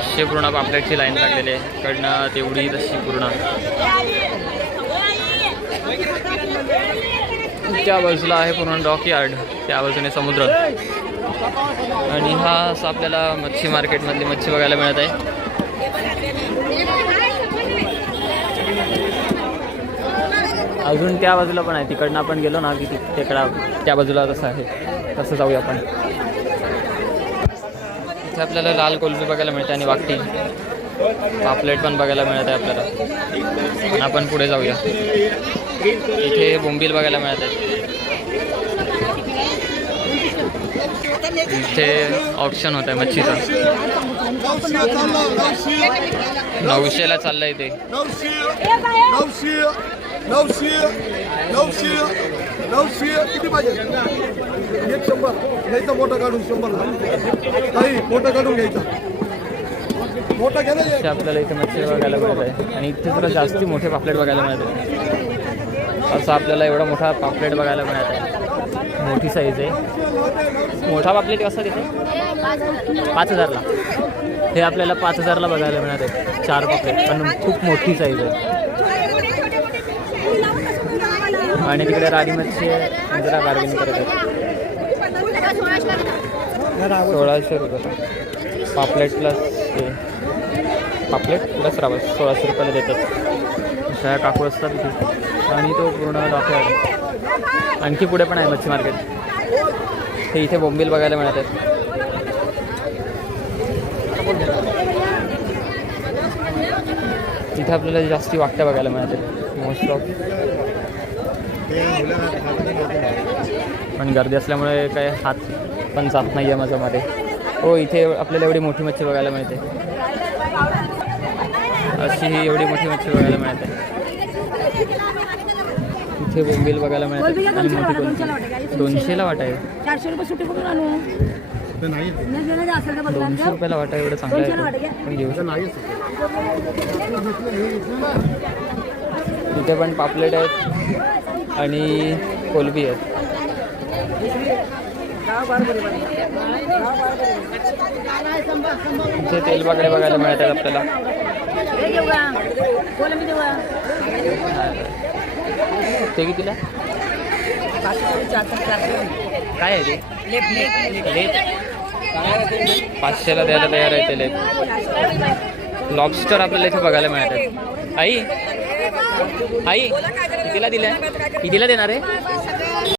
अशी पूर्ण पापलेटची लाईन लागलेली आहे, कडनं तेवढी तशी पूर्ण. त्या बाजूला आहे पूर्ण डॉक यार्ड, त्या बाजूने समुद्र. आणि हा असं आपल्याला मच्छी मार्केटमधली मच्छी बघायला मिळत आहे. अजून त्या बाजूला पण आहे, तिकडनं आपण गेलो ना की तिकडा त्या बाजूला तसं आहे, तसं जाऊया आपण. इथे आपल्याला लाल कोलंबी बघायला मिळते आणि वाकटी पापलेट पण बघायला मिळत आहे आपल्याला. आपण पुढे जाऊया. इथे बोंबील बघायला मिळत आहे. इथे ऑप्शन होत आहे मच्छीचं. 900ला चाललंय ते. 900 किती पाहिजे? 100 घ्यायचा, मोठा काढून 100 काही मोठा काढून घ्यायचा. मोठा घ्यायला आपल्याला इथे मच्छी बघायला मिळत आहे. आणि इथे जरा जास्ती मोठे पापलेट बघायला मिळत आहे. असं आपल्याला एवढा मोठा पापलेट बघायला मिळत आहे. मोठी साईज आहे. मोठा पापलेट कसा तिथे 5000ला. हे आपल्याला 5000ला बघायला मिळत आहे 4 पापलेट, पण खूप मोठी साईज आहे. आणि तिकडे राडी मच्छी आहे, जरा बार्गेनिंग करत आहे. 1600 रुपये पापलेट प्लस पापलेट प्लस रावस 1600 रुपयाला देतात. अशा काकू असतात तिथे. आणि तो पूर्ण डॉक्टर. आणखी पुढे पण आहे मच्छी मार्केट. हे इथे बोंबील बघायला मिळत आहेत. तिथे आपल्याला जास्ती वाकट्या बघायला मिळत आहेत मोस्ट ऑफ. पण गर्दी असल्यामुळे काय हात पण जात नाही आहे माझ्यामध्ये. हो, इथे आपल्याला एवढी मोठी मच्छी बघायला मिळते. अशी ही एवढी मोठी मच्छी बघायला मिळते. इथे बोंबील बघायला मिळते आणि मोठी कोलंबी 200ला वाटा आहे. 400 रुपये सुट्टी कुठून आणू? 200 रुपयाला वाटा एवढं चांगलं आहे, पण घेऊ शकतो. इथे पण पापलेट आहेत आणि कोलंबी आहेत. इथे तेल बाकडे बघायला मिळत आहेत आपल्याला. ते कितीला काय आहे ते? लेप 500ला द्यायला तयार आहे ते लेप. लॉबस्टर आपल्याला इथे बघायला मिळत आहे. आई कितीला दिल्या? कितीला देणार आहे?